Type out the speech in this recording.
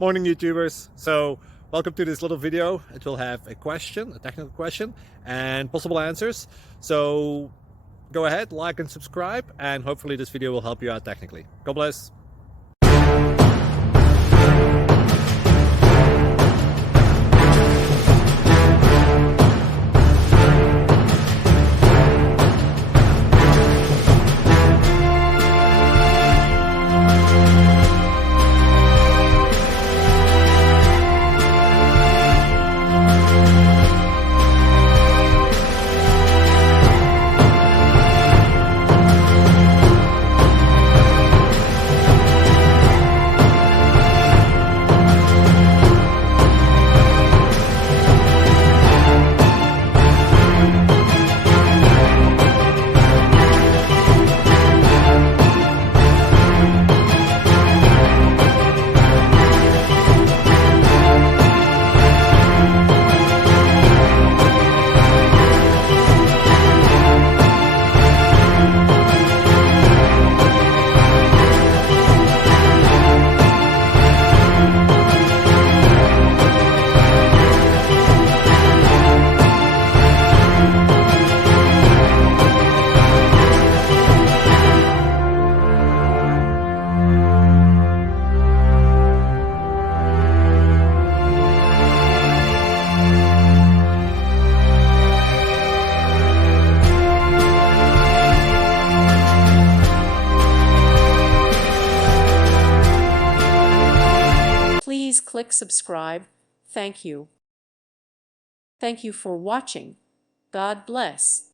Morning YouTubers. So welcome to this little video. It will have a question, a technical question, and possible answers. So go ahead, like and subscribe, and hopefully this video will help you out technically. God bless. Please click subscribe. Thank you. Thank you for watching. God bless.